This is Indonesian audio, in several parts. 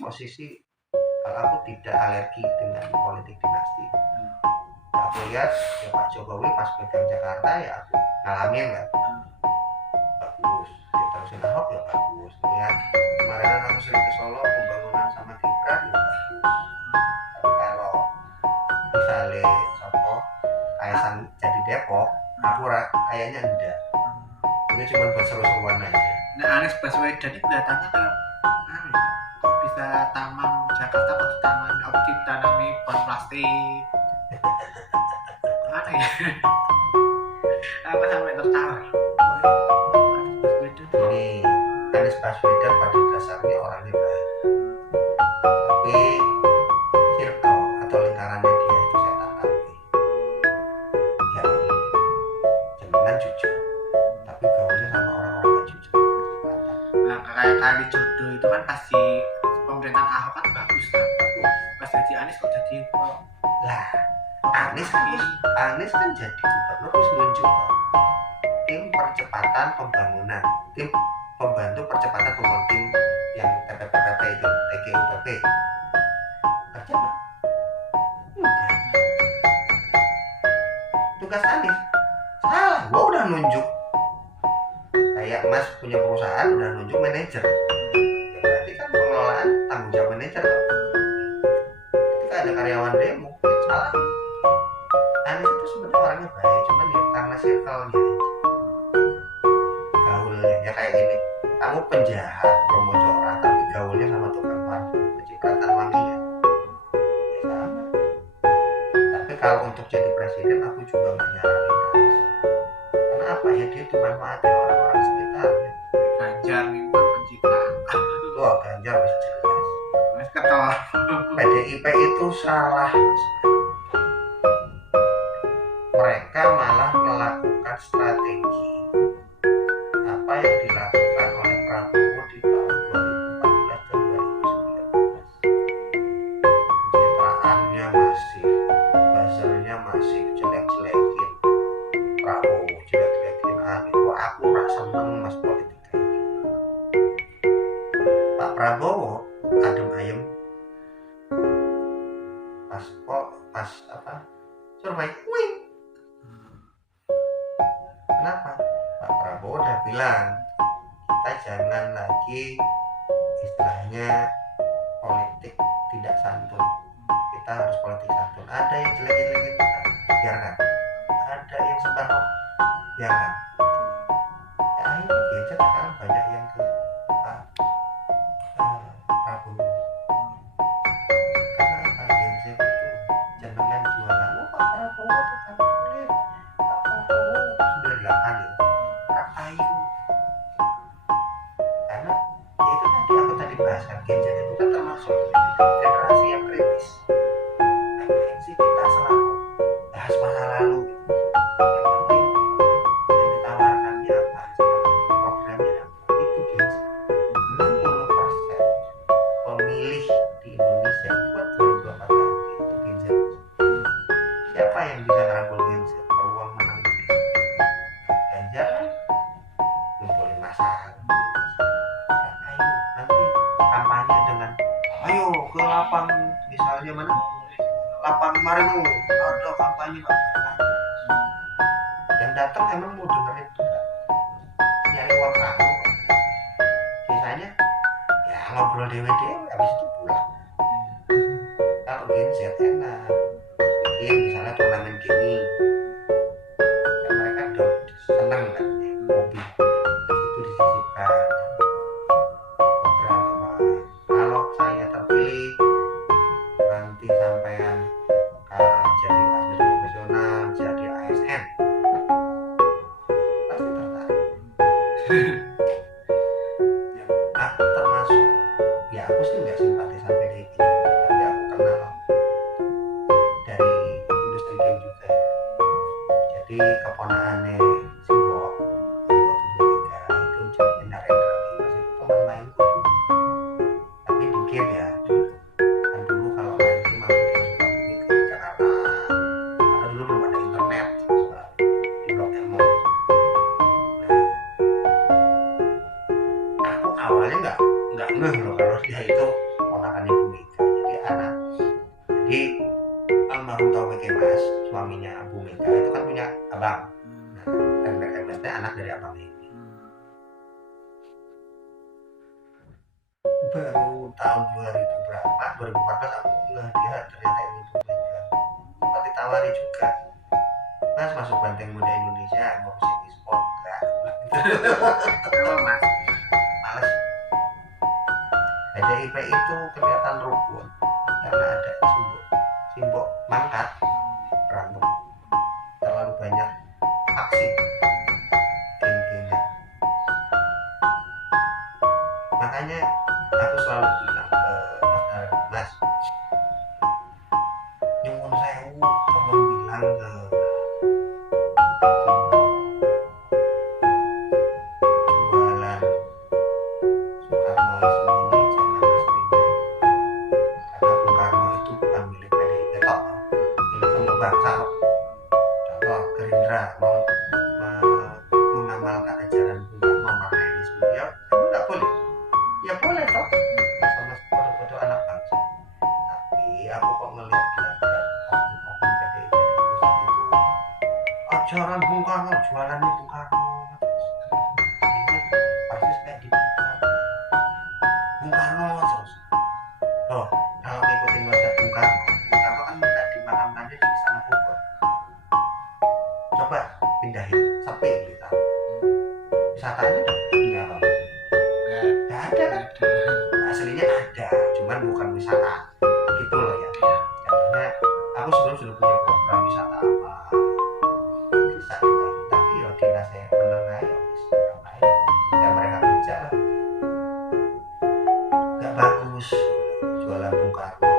posisi kalau aku tidak alergi dengan politik dinasti. Aku lihat ya Pak Jokowi pas pegang Jakarta ya aku ngalamin kan bagus, dia terusin Ahok ya bagus. Lihat kemarin aku sering ke Solo pembangunan sama Gibran ya bagus. Tapi kalau misalnya Sopo Kaisang jadi Depok, aku kayaknya enggak. Itu cuma buat seru-seruan aja. Nah, Anies Baswedan itu kelihatannya kayak bisa taman Jakarta atau taman ditanami pohon plastik. Mana ya? Aku sampai tertawa. Ini Anies Baswedan pada dasarnya orangnya baik, tapi circle atau lingkarannya dia itu saya tanggapi ya jenengan jujur, tapi gaulnya sama orang-orang gak jujur. Nah, kayak kali jodoh itu kan pasti pemerintahan Ahok kan bagus kan. Pas jadi Anies kok jadi lah Anies kan jadi gubernur terus muncul tim percepatan pembangunan, tim pembantu percepatan pembangunan, tim yang TPPP itu TGUPP kerja nggak? Enggak. Tugas Anies salah, gua udah nunjuk kayak Mas punya perusahaan udah nunjuk manajer, ya berarti kan pengelolaan tanggung jawab manajer. Ketika ada karyawan demo ya salah. Anies itu sebenarnya orangnya baik, cuman ya karena circle-nya aja, gaulnya ya kayak gini, kamu penjahat promo corak tapi gaulnya sama tukang parfum pencipratan wangian ya sama. Tapi kalau untuk jadi presiden aku juga nggak nyaranin Anies, karena apa ya, dia dimanfaatin orang-orang sekitarnya. Ganjar nih pencitraan. Wah Ganjar harus jelas. Mas ketawa. PDIP itu salah. Mereka malah melakukan strategi apa yang dilakukan oleh Prabowo di tahun 2014 dan 2019. Pencitraannya masif, buzzernya masif, jelek-jelekin Prabowo, jelek-jelekin Anies. Wah aku rasa seneng mas politik kayak gitu. Pak Prabowo adem ayem pas apa survei wing. Kenapa? Pak Prabowo udah bilang kita jangan lagi istilahnya politik tidak santun, kita harus politik santun. Ada yang jelek-jelekin kita biarkan, ada yang sebar hoax biarkan. Ya akhirnya gadget sekarang banyak yang ke Pak Prabowo. Karena apa? Gen Z itu jenengan jualan, oh Pak Prabowo tukang kulit, Pak Prabowo 98 ya Kak Ayu. Karena ya itu tadi aku tadi bahas kan, Gen Z itu kan termasuk generasi yang kritis. Ngapain sih kita selalu bahas masa lalu gitu. Yang penting yang ditawarkannya apa, programnya apa, itu Gen Z. 60% pemilih di Indonesia buat 2024 nanti itu Gen Z. Siapa yang bisa ngerangkul Gen Z? Peluang menang gede. Ganjar kan ngumpulin masa. Ayo nanti kampanye dengan ayo ke lapang misalnya mana lapang Marino ada kampanye yang datang emang mau dengerin enggak, nyari uang kamu, sisanya ya ngobrol dewe-dewe habis itu pulang. Kalau Gen Z enak bikin misalnya turnamen gaming kan, mereka udah seneng kan ya, hobi itu disisipkan program apa. Kalau saya terpilih nanti sampean jadi atlet profesional, jadi ASN, pasti tertarik. Aku termasuk ya aku sih nggak simpati sampai di gitu, tapi aku kenal dari industri game juga ya. Jadi keponakannya Simbo 723 itu jadi Narendra Gimas itu teman mainku dulu. Tapi di game ya, kan dulu kalau main game aku dari Sukabumi ke Jakarta, karena dulu belum ada internet di Blok M. Nah, aku awalnya nggak ngeh loh kalau dia itu keponakannya Bu Mega. Jadi almarhum Taufik Kemas, suaminya Bu Mega itu kan punya abang. Nah, Kemas itu anak dari abang ini. Baru tahun 2000 berapa, 2014 aku bilang dia ternyata ini Bu Mega. Sempat ditawari juga, Mas masuk Banteng Muda Indonesia ngurusin e-sport enggak? Kalau Mas, Males. PDIP itu kelihatan rukun karena ada simbol mangkat rambut, terlalu banyak aksi geng-gengan. Makanya aku selalu bilang ke Mas, nyuwun sewu tolong bilang ke jualan Soekarnoisme ini jangan keseringan, karena Bung Karno itu bukan milik PDIP toh, milik semua bangsa. Contoh Gerindra mau mengamalkan ajaran Bung Karno Marxisme, ya itu nggak boleh. Ya boleh toh, sama foto-foto anak bangsa. Tapi aku kok ngelihat gila-gila oknum PDIP di pusat itu ajaran Bung Karno, jualannya Bung Karno, ini persis kayak di kita Bung Karno terus. Loh, kalau ngikutin wajah Bung Karno kan minta dimakamkannya di Istana Bogor. Coba pindahin sepi kita, wisatanya pindah apa? Nggak ada kan? Aslinya ada, cuman bukan wisata gitu loh ya. Karena aku sebelum sudah punya program wisata apa bisa kita, tapi ya dinasnya menengah ya wis ngapain ya mereka kerja lah. Nggak bagus jualan Bung Karno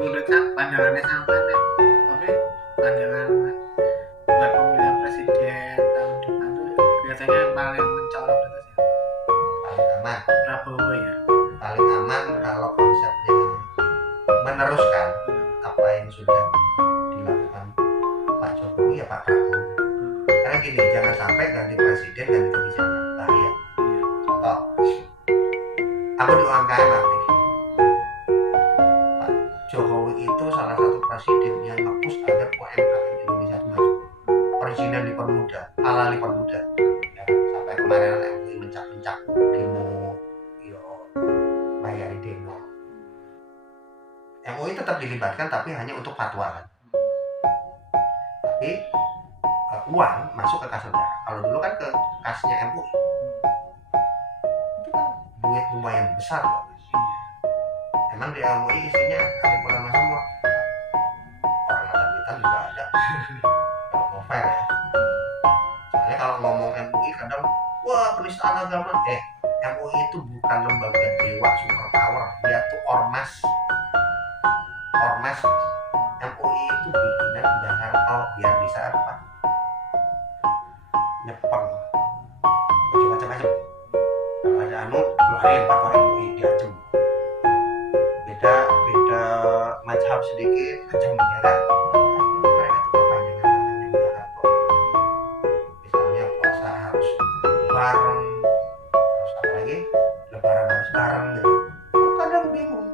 menurut saya pandangannya sama nih, tapi pandangan buat pemilihan presiden tahun depan tuh biasanya yang paling mencolok itu sih paling aman. Prabowo ya. Paling aman kalau konsepnya meneruskan apa yang sudah dilakukan Pak Jokowi ya Pak Prabowo. Karena gini, jangan sampai ganti presiden ganti kebijakan, bahaya. Contoh, aku di UMKM aktif. Pak Jokowi itu salah satu presiden yang nge-push agar UMKM Indonesia itu maju. Perizinan dipermudah, halal dipermudah. Ya, sampai kemarin MUI mencak-mencak demo, bayari demo. MUI tetap dilibatkan tapi hanya untuk fatwa kan. Tapi uang masuk ke kas negara. Kalau dulu kan ke kasnya MUI. Itu kan duit lumayan besar loh. Emang di MUI isinya alim ulama semua. Orang ngatan juga ada. Kalau mau fair ya. Soalnya kalau ngomong MUI kadang wah penistaan agama. MUI itu bukan lembaga dewa superpower, dia tuh ormas. MUI itu bikinan Mbah Harto biar bisa apa? Nyepeng. Macam-macam. Kalau ada keluarin fatwa MUI diajem. Beda mazhab sedikit, ajem ya kan? Mereka itu perpanjangan tangannya Mbah Harto. Misalnya puasa harus bareng, terus apa lagi? Lebaran harus bareng gitu. Kadang bingung.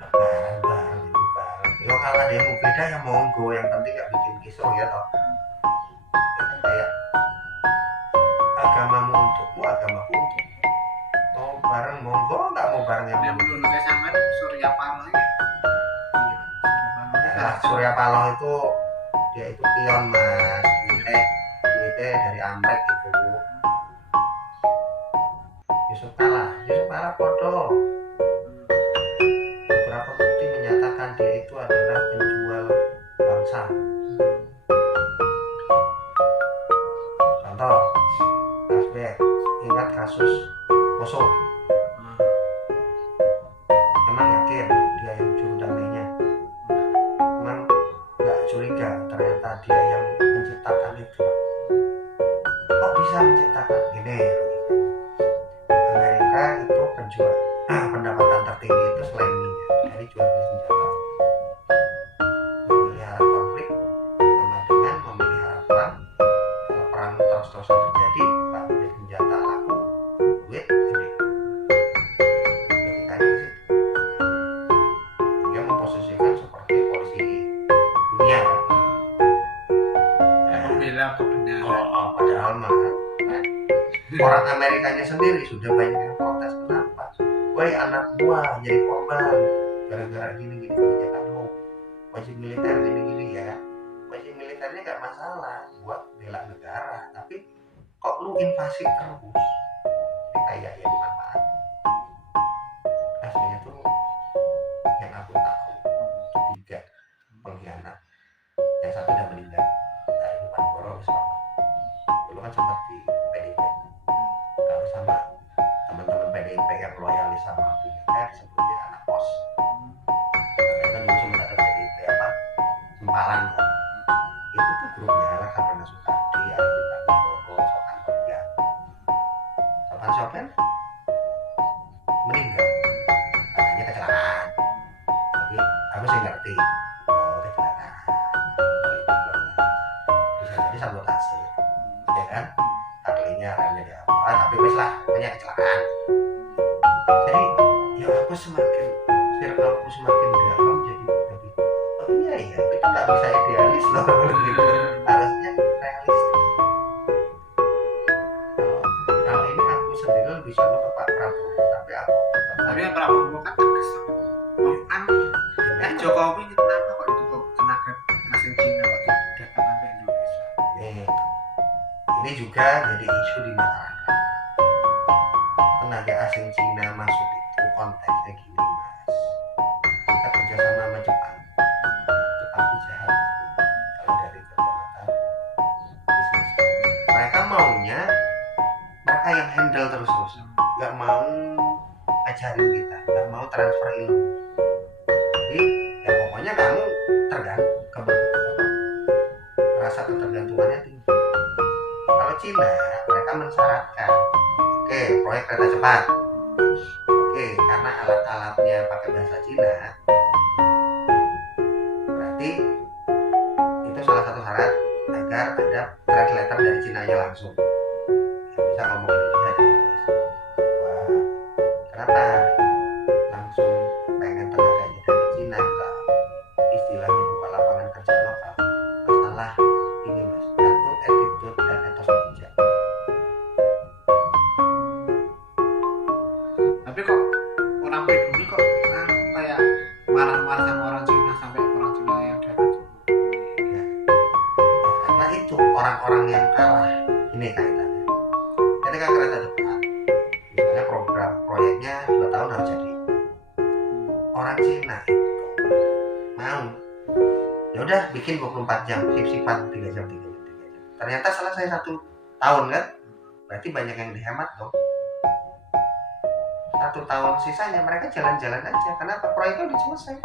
Lebaran itu bareng. Yo kalau ada yang mau beda ya monggo, yang penting nggak bikin kisruh ya toh. Itu kayak agamamu untukmu, agamaku untukmu. Mau bareng monggo, nggak mau bareng yang Yang menurut saya sama Surya Paloh ya. Surya Paloh itu dia itu pion mas, duitnya dari Amrek gitu. Yusuf Kala podo. Beberapa bukti menyatakan dia itu adalah penjual bangsa. Contoh, flashback, ingat kasus Poso. Emang yakin dia yang juru damainya? Emang nggak curiga ternyata dia yang menciptakan itu? Kok bisa menciptakan gini? Amerika itu penjual pendapatan tertinggi itu selain minyak dari jual beli senjata. Memelihara konflik sama dengan memelihara perang. Kalau perang terus-terusan terjadi, Pak, beli senjata laku, duit gede. rakyatnya sendiri sudah banyak yang protes. Kenapa? Woi, anak gua jadi korban gara-gara gini ya kan. Wajib militer gini ya. Wajib militernya gak masalah buat bela negara, tapi kok lu invasi terus? Jadi kayak ya dimanfaat. Aslinya tuh yang aku tahu 3 pengkhianat. Yang satu udah meninggal. Nah, ini Mantoro misalnya. Dulu kan sempat di PDIP. Kalau sama teman-teman PDIP yang loyalis sama militer sebutnya anak pos. Karena kan dulu sempat ada PDIP apa? Sempalan kan. Itu tuh grupnya lah karena Sukadi, Arifin Tanjoro, Sokan Sopian. Sokan Sopian meninggal. Katanya kecelakaan. Tapi aku sih ngerti. Oh, kecelakaan. Bisa jadi sabotase. Ya kan? Artinya remnya di awal, tapi wes lah, banyak kecelakaan. Jadi ya aku semakin circle aku semakin dalam jadi lebih oh iya ya kita nggak bisa idealis loh gitu. Harusnya realistis. Kalau ini aku sendiri lebih senang ke Pak Prabowo, tapi aku Tapi yang Prabowo kan tegas. Jokowi ini kenapa kok itu kok tenaga asing Cina kok datang ke Indonesia? Ini juga jadi isu di masyarakat. Tenaga asing Cina masuk itu konteksnya gini mas, kita kerjasama sama Jepang. Jepang itu jahat kalau dari kacamata bisnis. Mereka maunya mereka yang handle terus-terusan, nggak mau ajarin kita, nggak mau transfer ilmu. Jadi ya pokoknya kamu tergantung rasa ketergantungannya tinggi. Kalau Cina mereka mensyaratkan oke, proyek kereta cepat. Oke, karena alat-alatnya pakai bahasa Cina, berarti itu salah satu syarat agar ada translator dari Cinanya langsung yang bisa ngomong Indonesia dan Inggris. Wah, kenapa langsung pengen tenaganya dari Cina? Enggak, istilahnya buka lapangan kerja lokal. Masalah ini mas, satu attitude dan etos kerja. Tapi kok orang pribumi kok kayak marah-marah sama orang Cina sampai orang Cina yang datang Ya, karena itu orang-orang yang kalah ini kaitannya. Ketika kereta cepat, misalnya program proyeknya 2 tahun harus jadi. Orang Cina itu mau, ya udah bikin 24 jam, sip-sipan 3 jam. Ternyata selesai 1 tahun kan, berarti banyak yang dihemat dong. 1 tahun sisanya mereka jalan-jalan aja. Kenapa? Proyeknya udah selesai.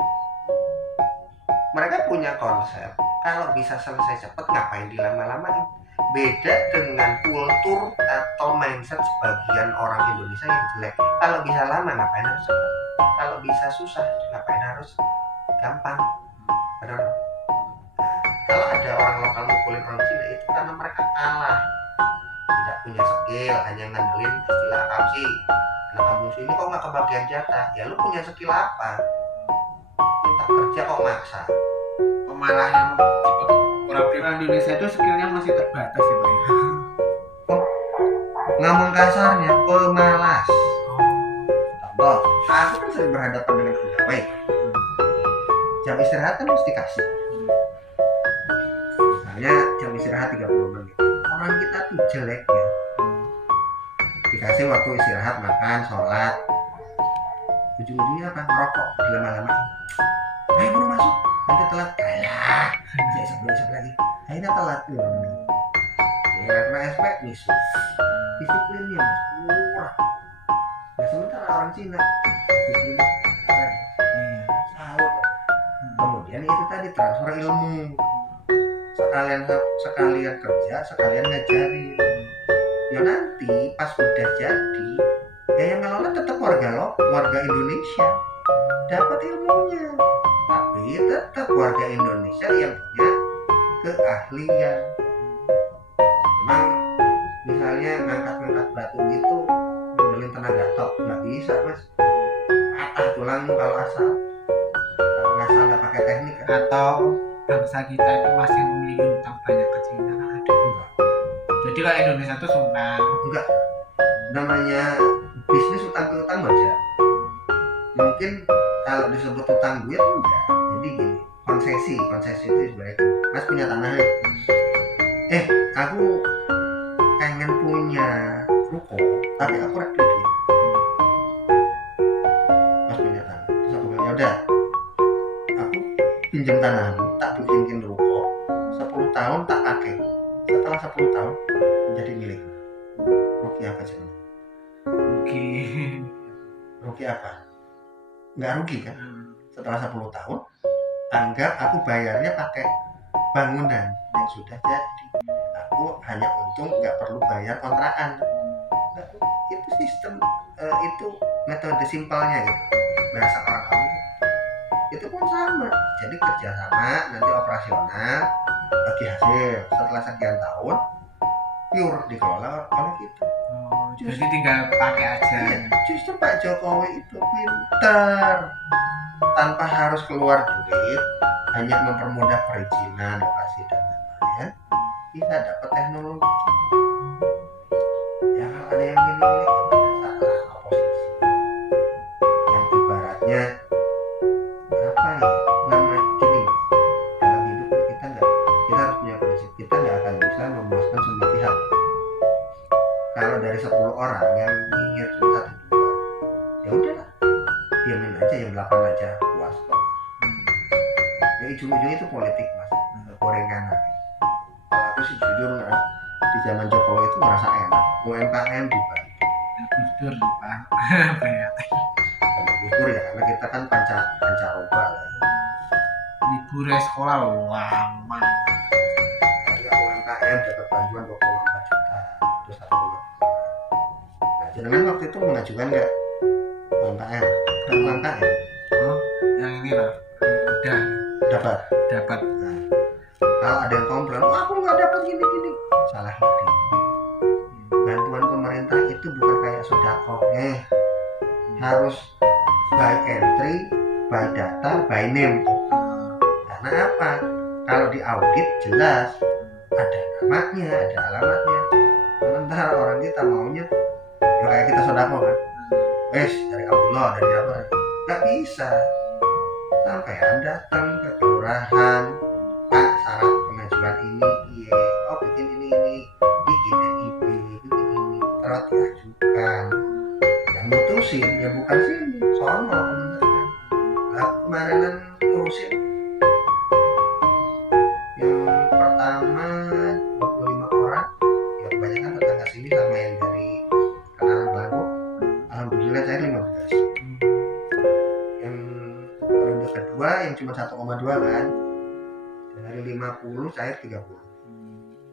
Mereka punya konsep kalau bisa selesai cepat ngapain dilama-lamain. Beda dengan kultur atau mindset sebagian orang Indonesia yang jelek. Kalau bisa lama ngapain harus cepat. Kalau bisa susah ngapain harus gampang. Benar. Nah, kalau ada orang lokal mukulin orang Cina itu karena mereka kalah, tidak punya skill, hanya ngandelin istilah akamsi. Nah kamu sini kok nggak kebagian jatah? Ya lu punya skill apa? Minta kerja kok maksa. malah yang orang Indonesia itu skillnya masih terbatas ya Pak. Ngomong kasarnya pemalas. Contoh, aku kan sering berhadapan dengan pegawai. Jam istirahat kan mesti kasih. Misalnya jam istirahat 30 menit. Orang kita tuh jelek ya. Dikasih waktu istirahat, makan, sholat. Ujung-ujungnya apa? Merokok, dilama-lama. Ayo baru masuk, nanti telat. Alah, saya isap lagi. Akhirnya telat nih. Ya, karena SP misu. Disiplinnya mas, murah. Nah sementara orang Cina disiplinnya keren. Salut. Kemudian itu tadi transfer ilmu. Sekalian kerja, sekalian ngajarin. Ya nanti pas udah jadi, ya yang ngelola tetap warga Indonesia, dapat ilmunya. Tapi tetap warga Indonesia yang punya keahlian. Memang misalnya ngangkat batu gitu, ngandelin tenaga tok nggak bisa mas. Patah tulangmu kalau ngasal nggak pakai teknik. Atau bangsa kita itu masih memiliki utang banyak ke Cina kan ada. Enggak. Jadi kalau Indonesia itu senang. Enggak. namanya bisnis utang piutang aja. Mungkin kalau disebut utang duit enggak. Jadi gini, konsesi itu sebenarnya Mas punya tanah nih. Aku pengen punya ruko tapi aku rek duit. Mas punya tanah. Terus aku bilang, ya udah, aku pinjam tanahmu, tak bikin ruko 10 tahun tak pakai. Setelah 10 tahun menjadi milik. Rugi apa sih? Rugi apa? Nggak rugi kan? Setelah 10 tahun anggap aku bayarnya pakai bangunan yang sudah jadi. Aku hanya untung, nggak perlu bayar kontrakan. Nah, itu sistem, itu metode simpelnya gitu. Bahasa orang itu pun sama. Jadi kerjasama, nanti operasional, bagi hasil setelah sekian tahun pure dikelola oleh kita. Jadi tinggal pakai aja. Iya, justru Pak Jokowi itu pintar, tanpa harus keluar duit, hanya mempermudah perizinan, lokasi dan lain-lain, bisa dapat teknologi. Ya kalau ada yang milih salah oposisi, yang ibaratnya apa ya, namanya gini, dalam hidup kita harus punya prinsip, kita nggak akan bisa memuaskan semua pihak. Kalau dari 10 orang yang nyinyir cuma 1-2, ya udahlah, diamin aja, yang 8 aja puas kok. Ya ujung-ujung itu politik Mas, gorengan. Kalau aku sih jujur nggak, di zaman Jokowi itu merasa enak, UMKM dibantu. Gus Dur Pak. Apa ya? Gus Dur ya, karena kita kan pancaroba lah ya. Libur sekolah lama. Ya UMKM dapat bantuan 2,4 juta, terus 1,2. Nah, jenengan waktu itu mengajukan nggak UMKM? Kan UMKM? Oh, yang ini lah. Udah dapat. Nah, kalau ada yang komplain, aku nggak dapat gini, salah lagi. Bantuan pemerintah itu bukan kayak sodako, harus by entry, by data, by name. Karena apa? Kalau di audit jelas ada namanya, ada alamatnya. Sementara orang kita maunya ya kayak kita sodako kan, dari Abdullah, dari apa? Nggak bisa. Sampai datang ke kelurahan, Pak, syarat pengajuan ini, bikin ini, bikin NIP, bikin ini, terus diajukan. Yang mutusin ya bukan sini, sono kementerian. Nah, kemarinan ngurusin yang pertama 25 orang, ya kebanyakan tetangga sini sama yang dari Kenalan Belago. Alhamdulillah saya 15. Kedua yang cuma 1,2 kan, dari 50 cair 30.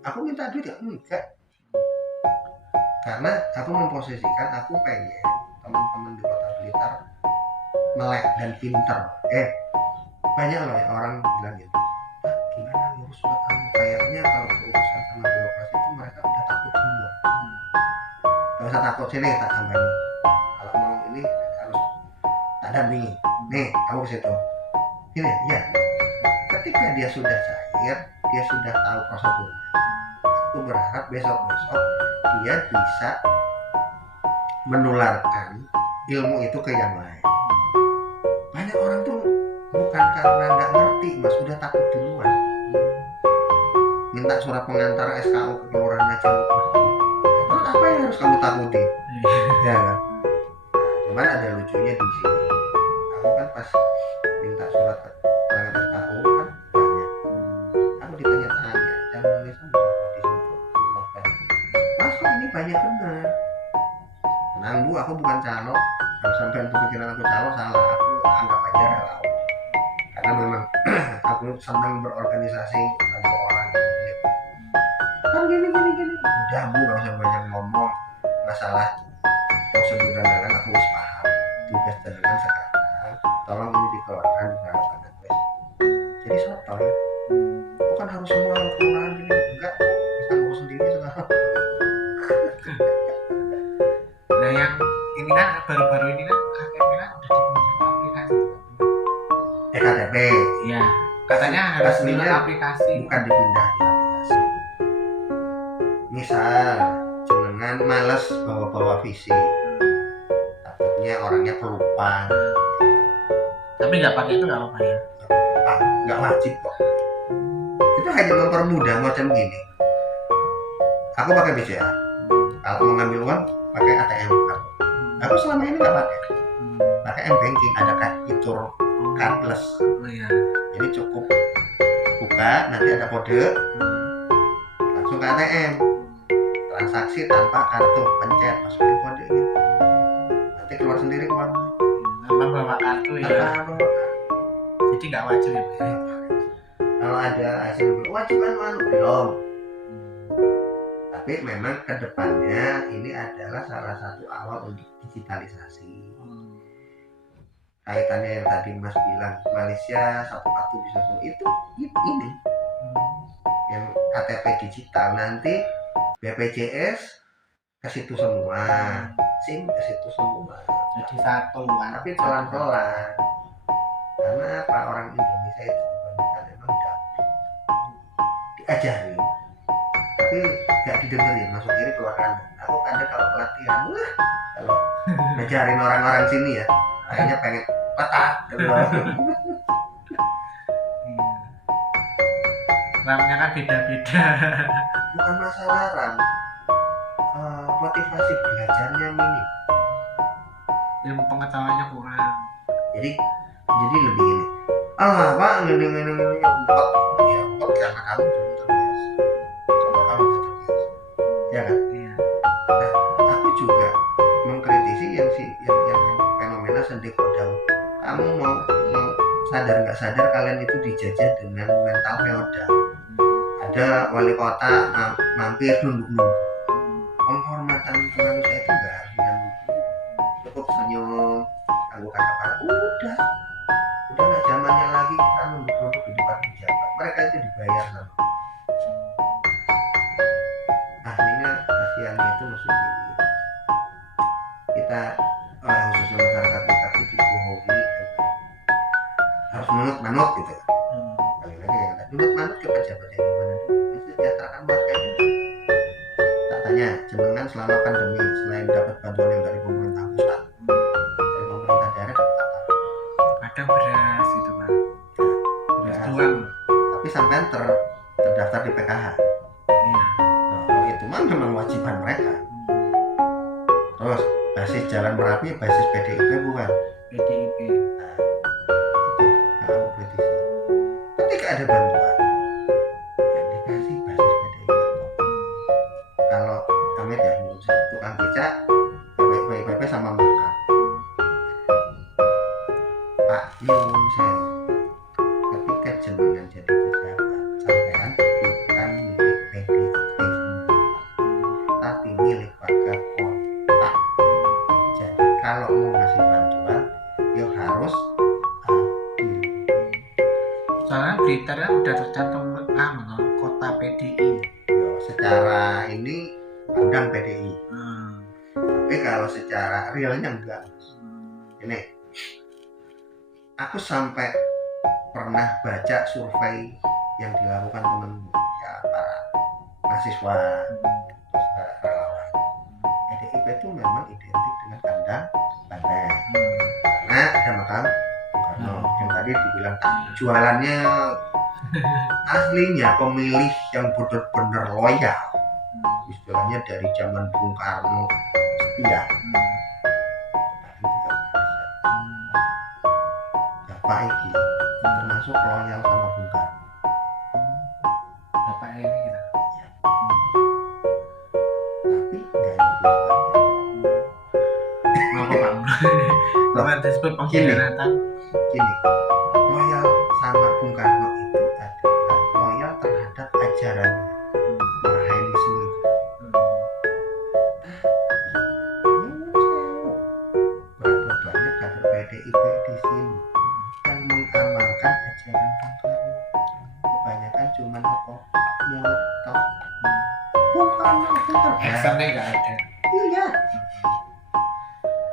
Aku minta duit ya enggak, karena aku memposisikan aku pengen teman-teman di Kota Blitar melek dan pinter. Banyak loh ya orang bilang gitu, Pak gimana ngurus surat kamu, kayaknya kalau urusan sama birokrasi itu mereka udah takut semua. Gak usah takut, sini tak tambahin, kalau mau ini harus ada nih kamu ke situ. Ini ya, ketika dia sudah cair, dia sudah tahu prosedurnya, aku berharap besok dia bisa menularkan ilmu itu ke yang lain. Banyak orang tuh bukan karena nggak ngerti Mas, udah takut duluan. Minta surat pengantar SKU ke kelurahan aja terus apa yang harus kamu takuti? Ya kan? Cuman ada lucunya di sini, aku kan pas minta surat pengantar SKU kan banyak, aku ditanya-tanya yang nulis berapa di situ, Mas kok ini banyak benar. Tenang Bu, aku bukan calo, kalau sampai itu pikiran aku calo salah, aku anggap aja relawan, karena memang aku senang berorganisasi bantu orang gitu. Kan gini udah Bu, gak usah banyak ngomong masalah prosedur dan lain-lain, aku wis paham. Tugas dengan sekarang tolong ini dikeluarkan di dalam wis. Jadi sotoy, bukan harus semua kelurahan gini, enggak, bisa ngurus sendiri sekarang. Nah yang ini kan baru-baru ini kan KTP kan udah dipinjam aplikasi. KTP Iya, katanya harus Aslinya lewat aplikasi. bukan dipindah di aplikasi. Misal jenengan Jangan males bawa-bawa fisik. Takutnya orangnya pelupa. Tapi nggak pakai itu nggak apa-apa ya. Nggak wajib kok. Itu hanya mempermudah macam gini. Aku pakai BCA. Kalau mau ngambil uang pakai ATM. Aku selama ini nggak pakai M-banking, ada fitur cardless. Oh iya. Jadi cukup buka, nanti ada kode, langsung ke ATM, transaksi tanpa kartu, pencet, masukin kodenya, nanti keluar sendiri uang. Tanpa bawa kartu ya. Jadi nggak wajib ya. Kalau ada hasil wajiban belum. Tapi memang kedepannya ini adalah salah satu awal untuk digitalisasi. Kaitannya yang tadi Mas bilang Malaysia satu kartu bisa semua itu ini yang KTP digital, nanti BPJS ke situ semua, SIM ke situ semua. Jadi satu kan. Tapi pelan-pelan. Karena apa, orang Indonesia itu kebanyakan memang udah diajarin, tapi nggak didengerin, masuk kiri keluar kanan. Aku kadang kalau pelatihan, kalau ngajarin orang-orang sini ya, kayaknya pengen patah keluar. RAM-nya kan beda-beda. Bukan masalah RAM, motivasi belajarnya minim. Ilmu pengetahuannya kurang. Jadi lebih ini. Pak, ini empat karena kamu belum terbiasa. Coba kamu udah terbiasa, ya kan? Iya. Nah, aku juga mengkritisi yang fenomena sendi kodam. Kamu mau sadar nggak sadar kalian itu dijajah dengan mental feodal. Ada wali kota mampir nunduk-nunduk. Penghormatan manusia itu nggak harus cukup senyum, angguk kata-kata, udah nggak zamannya lagi kita nunduk-nunduk di depan pejabat. Mereka itu dibayar sama. Akhirnya kasihannya itu maksudnya kita khususnya masyarakat kita itu dibohongi, harus manut gitu. Balik lagi yang tadi, manut ke pejabat yang mana mensejahterakan warganya. Tak tanya, jenengan selama pandemi selain dapat bantuan yang dari pemerintah pusat, dari pemerintah daerah dapat apa? Kadang beras gitu kan. Beras doang. Tapi sampean terdaftar di PKH. Iya. Nah, itu mah memang wajiban mereka. Terus basis jalan Merapi, basis PDIP bukan? PDIP. Nah, itu yang aku kritisi. Ketika ada bantuan yang dikasih basis PDIP. Kalau kami ya tukang beca, PPP sama makan. Pak nyuwun saya, ketika jenengan jadi pejabat, sampean bukan milik PDIP, tapi milik warga kota. Jadi kalau mau ngasih bantuan, ya harus adil. Soalnya Blitar kan udah tercantum kota PDI. Ya, secara ini pandang PDI. Tapi kalau secara realnya enggak. Ini aku sampai pernah baca survei yang dilakukan temen ya para mahasiswa, terus relawan. PDIP itu memang identik dengan kandang banteng. Karena ada makam Bung Karno yang tadi dibilang jualannya aslinya pemilih yang benar-benar loyal. Istilahnya dari zaman Bung Karno setia. Bapak Iki termasuk loyal sama Bung Karno. Bapak ini gitu. Tapi nggak ada Ngapa Pak? Bukan disebut pengkhianatan. gini, loyal sama Bung Karno itu adalah loyal terhadap ajaran Mahaisme. Berapa banyak kader PDIP di sini yang mengamalkan ajaran Bung Karno? Kebanyakan cuma apa? Mulut tok. Bung Karno. Actionnya nggak ada. Iya.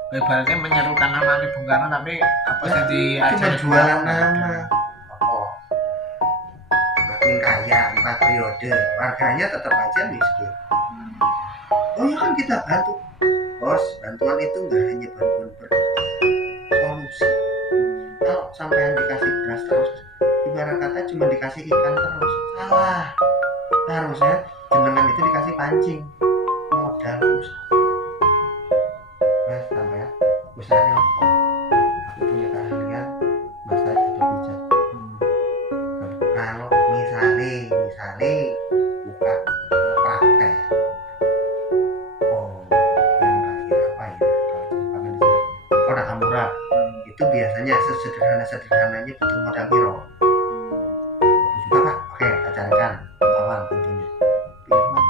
Ibaratnya menyerukan nama Bung Karno tapi apa Ya, sih cuma jualan nama. Oh, makin kaya 4 periode, warganya tetap aja miskin. Oh ya kan kita bantu. Bos, bantuan itu nggak hanya bantuan bersolusi. Kalau sampai dikasih beras terus, ibarat kata cuma dikasih ikan terus, salah. Harusnya jenengan itu dikasih pancing, modal usaha. Mas sampai usahanya apa? Aku punya keahlian masak atau pijat. Kalau misalnya buka praktek, oh yang kayak apa ya? Kalau contohnya di sini, oh nakamura itu biasanya sederhananya butuh modal piro. 20 juta Pak, oke kita carikan awal tentunya. Pilih mana?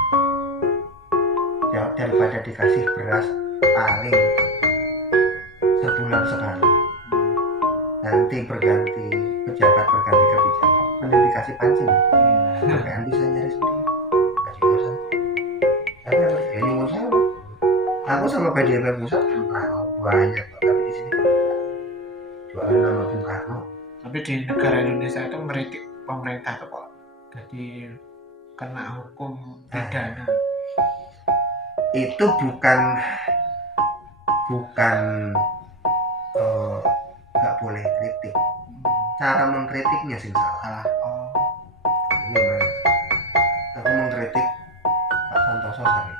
Jauh daripada dikasih beras paling sebulan sekali. Nanti berganti pejabat, berganti kebijakan, mending dikasih pancing. Sampean bisa nyari sendiri. Kasih dosa. Tapi ya nyuwun sewu. Aku sama PDIP pusat banyak, tapi di sini jualan nama Bung Karno. Tapi di negara Indonesia itu meritik pemerintah tuh kok jadi kena hukum pidana. Itu bukan nggak boleh kritik, cara mengkritiknya sih salah. Ini mas, aku mengkritik Pak Santoso saya.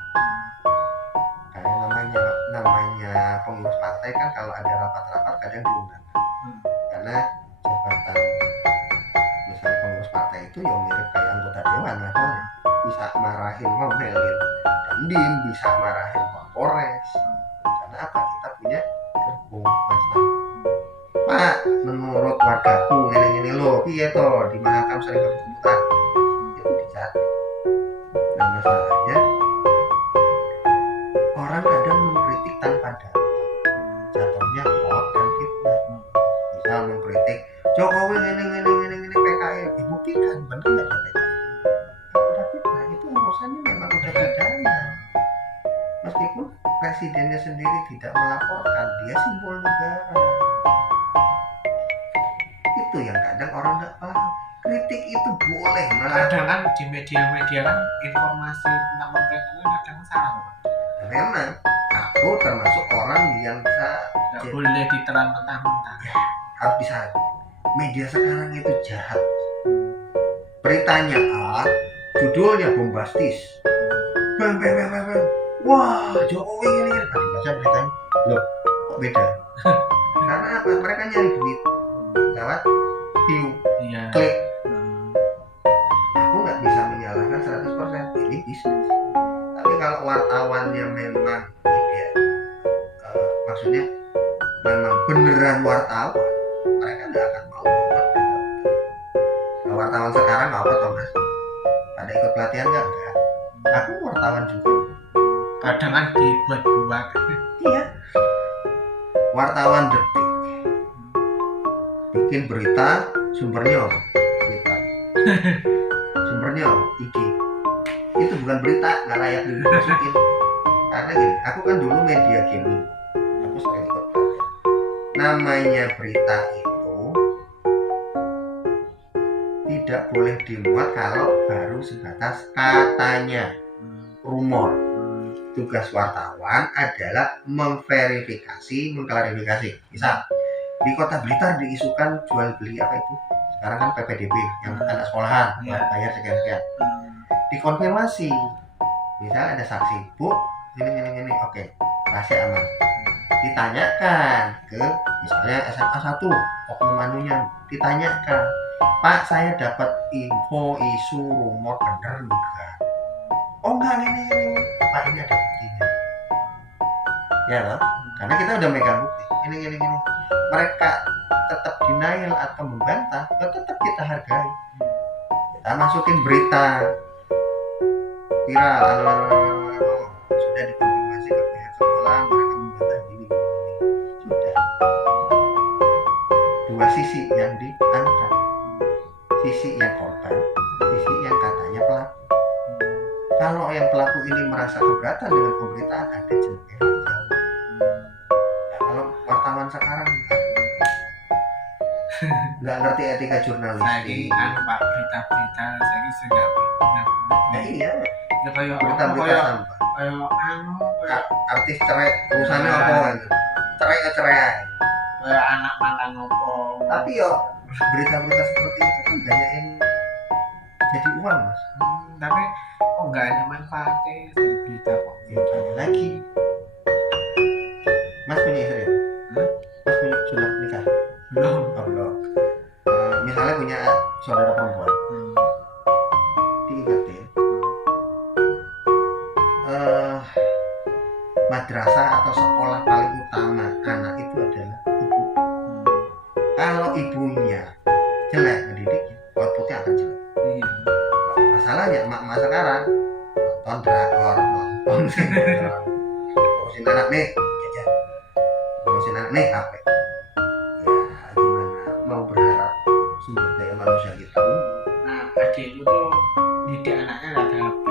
Kayak namanya pengurus partai kan kalau ada rapat-rapat kadang diundang. Karena jabatan misalnya pengurus partai itu ya mirip kayak anggota dewan levelnya, bisa marahin ngomelin dandim, bisa marahin Kapolres. Karena apa, kita punya gerbong masalah. Pak, menurut wargaku ini lo piye to di Mahakam sering kebutuhan itu dicatat. Nah masalahnya orang kadang mengkritik tanpa data, jatuhnya hoax dan fitnah. Misal mengkritik Jokowi ini PKI, dibuktikan benar nggak ada PKI? Udah fitnah, itu urusannya memang udah pidana. Meskipun presidennya sendiri tidak melaporkan, dia simbol negara. Itu yang kadang orang nggak paham. Kritik itu boleh, malah Kadang kan di media-media kan informasi tentang pemerintah itu kadang salah Pak. memang aku termasuk orang yang Nggak boleh ditelan mentah-mentah. harus bisa. Media sekarang itu jahat. Beritanya A, judulnya bombastis. Bang. Wah, Jokowi ini. Tadi baca beritanya, loh kok beda? Karena apa? Mereka nyari duit lewat view, Iya. klik. Aku nggak bisa menyalahkan 100%, ini bisnis. Tapi kalau wartawannya memang maksudnya memang beneran wartawan, mereka nggak akan mau buat berita. Nah, wartawan sekarang apa Thomas? Pada ikut pelatihan nggak? Enggak. Aku wartawan juga. Kadang kan dibuat-buat. Iya. Wartawan Detik bikin berita, sumbernya apa? Berita. Sumbernya apa? IG. Itu bukan berita, nggak layak dimasukin. Karena gini, aku kan dulu media gaming, aku sering ikut pelatihan. Namanya berita itu tidak boleh dimuat kalau baru sebatas katanya, rumor. Tugas wartawan adalah memverifikasi, mengklarifikasi. Misal di Kota Blitar diisukan jual beli apa itu? Sekarang kan PPDB yang anak sekolahan bayar sekian-sekian. Dikonfirmasi. Misal ada saksi, Bu, ini, oke, rahasia aman. Ditanyakan ke misalnya SMA 1, oknum anunya, ditanyakan, Pak, saya dapat info, isu, rumor, bener enggak? Oh enggak, ini Pak, ini ada buktinya. Ya loh, karena kita udah megang bukti. Ini. Mereka tetap denial atau membantah, ya tetap kita hargai. Kita masukin berita viral, sudah dikonfirmasi ke pihak sekolah, mereka membantah gini. Sudah. Dua sisi yang diangkat, sisi yang korban, sisi yang katanya pelaku. Kalau yang pelaku ini merasa keberatan dengan pemberitaan, ada jempol jauh. Nah, kalau wartawan sekarang nggak ngerti etika Saya jurnalistik. kan Pak berita-berita saya ini sudah benar-benar Nah, iya, ya kayak berita-berita kayak sampah. anu kayak Artis cerai urusannya apa kan? Cerai. kayak anak mantan opo. Tapi yo berita-berita seperti itu kan banyak yang jadi uang mas. Tapi kok nggak ada manfaatnya dari berita kok. Ya tanya lagi. Mas punya istri? Mas punya sudah nikah? Belum. Oh, belum. Misalnya punya saudara perempuan, diingetin madrasah atau sekolah paling utama anak itu adalah ibu. Kalau ibunya jelek mendidiknya, outputnya akan jelek. Iya. Masalahnya emak-emak sekarang nonton drakor, nonton sinetron, ngurusin anak nih jajan, ngurusin anak nih HP. Ya gimana mau berharap sumber daya manusia kita Nah adik itu tuh didik anaknya nggak ada HP.